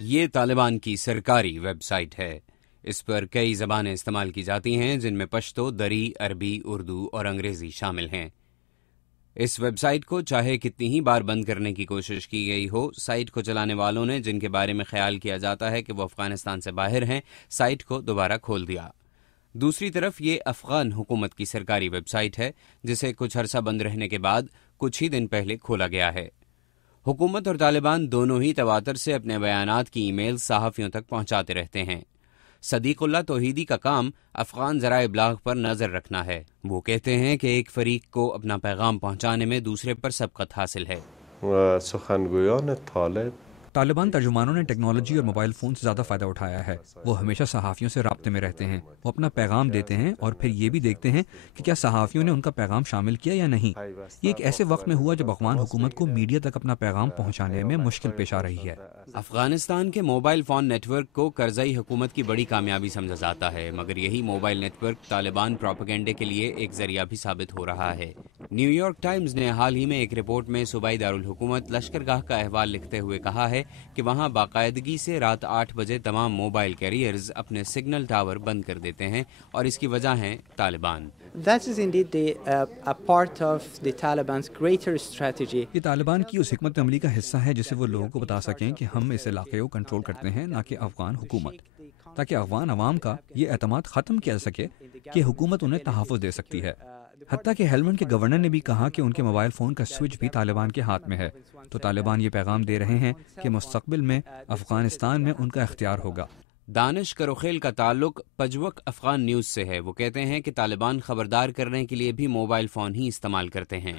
یہ طالبان کی سرکاری ویب سائٹ ہے۔ اس پر کئی زبانیں استعمال کی جاتی ہیں، جن میں پشتو، دری، عربی، اردو اور انگریزی شامل ہیں۔ اس ویب سائٹ کو چاہے کتنی ہی بار بند کرنے کی کوشش کی گئی ہو، سائٹ کو چلانے والوں نے، جن کے بارے میں خیال کیا جاتا ہے کہ وہ افغانستان سے باہر ہیں، سائٹ کو دوبارہ کھول دیا۔ دوسری طرف یہ افغان حکومت کی سرکاری ویب سائٹ ہے، جسے کچھ عرصہ بند رہنے کے بعد کچھ ہی دن پہلے کھولا گیا ہے۔ حکومت اور طالبان دونوں ہی تواتر سے اپنے بیانات کی ای میل صحافیوں تک پہنچاتے رہتے ہیں۔ صدیق اللہ توحیدی کا کام افغان ذرائع ابلاغ پر نظر رکھنا ہے۔ وہ کہتے ہیں کہ ایک فریق کو اپنا پیغام پہنچانے میں دوسرے پر سبقت حاصل ہے۔ سخنگویان طالبان ترجمانوں نے ٹیکنالوجی اور موبائل فون سے زیادہ فائدہ اٹھایا ہے۔ وہ ہمیشہ صحافیوں سے رابطے میں رہتے ہیں، وہ اپنا پیغام دیتے ہیں اور پھر یہ بھی دیکھتے ہیں کہ کیا صحافیوں نے ان کا پیغام شامل کیا یا نہیں۔ یہ ایک ایسے وقت میں ہوا جب افغان حکومت کو میڈیا تک اپنا پیغام پہنچانے میں مشکل پیش آ رہی ہے۔ افغانستان کے موبائل فون نیٹ ورک کو کرزئی حکومت کی بڑی کامیابی سمجھا جاتا ہے، مگر یہی موبائل نیٹ ورک طالبان پروپیگنڈے کے لیے ایک ذریعہ بھی ثابت ہو رہا ہے۔ نیو یارک ٹائمز نے حال ہی میں ایک رپورٹ میں صوبائی دارالحکومت لشکرگاہ کا احوال لکھتے ہوئے کہا ہے کہ وہاں باقاعدگی سے رات 8 بجے تمام موبائل کیریئرز اپنے سگنل ٹاور بند کر دیتے ہیں، اور اس کی وجہ ہیں طالبان۔ یہ طالبان کی اس حکمت عملی کا حصہ ہے جسے وہ لوگوں کو بتا سکیں کہ ہم اس علاقے کو کنٹرول کرتے ہیں، نہ کہ افغان حکومت، تاکہ افغان عوام کا یہ اعتماد ختم کیا سکے کہ حکومت انہیں تحفظ دے سکتی ہے۔ حتیٰ کہ ہیلمنڈ کے گورنر نے بھی کہا کہ ان کے موبائل فون کا سوئچ بھی طالبان کے ہاتھ میں ہے۔ تو طالبان یہ پیغام دے رہے ہیں کہ مستقبل میں افغانستان میں ان کا اختیار ہوگا۔ دانش کروخیل کا تعلق پجوک افغان نیوز سے ہے۔ وہ کہتے ہیں کہ طالبان خبردار کرنے کے لیے بھی موبائل فون ہی استعمال کرتے ہیں۔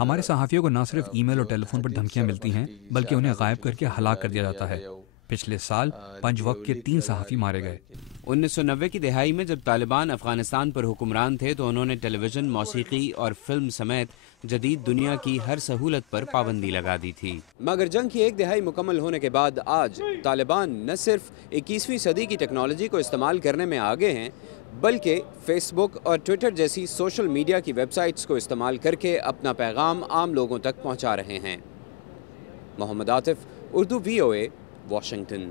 ہمارے صحافیوں کو نہ صرف ای میل اور ٹیلی فون پر دھمکیاں ملتی ہیں، بلکہ انہیں غائب کر کے ہلاک کر دیا جاتا ہے۔ پچھلے سال پنجوک کے 3 صحافی مارے گئے۔ 1990 کی دہائی میں جب طالبان افغانستان پر حکمران تھے تو انہوں نے ٹیلی ویژن، موسیقی اور فلم سمیت جدید دنیا کی ہر سہولت پر پابندی لگا دی تھی۔ مگر جنگ کی ایک دہائی مکمل ہونے کے بعد آج طالبان نہ صرف 21ویں صدی کی ٹیکنالوجی کو استعمال کرنے میں آگے ہیں، بلکہ فیس بک اور ٹویٹر جیسی سوشل میڈیا کی ویب سائٹس کو استعمال کر کے اپنا پیغام عام لوگوں تک پہنچا رہے ہیں۔ محمد عاطف، اردو VOA، واشنگٹن۔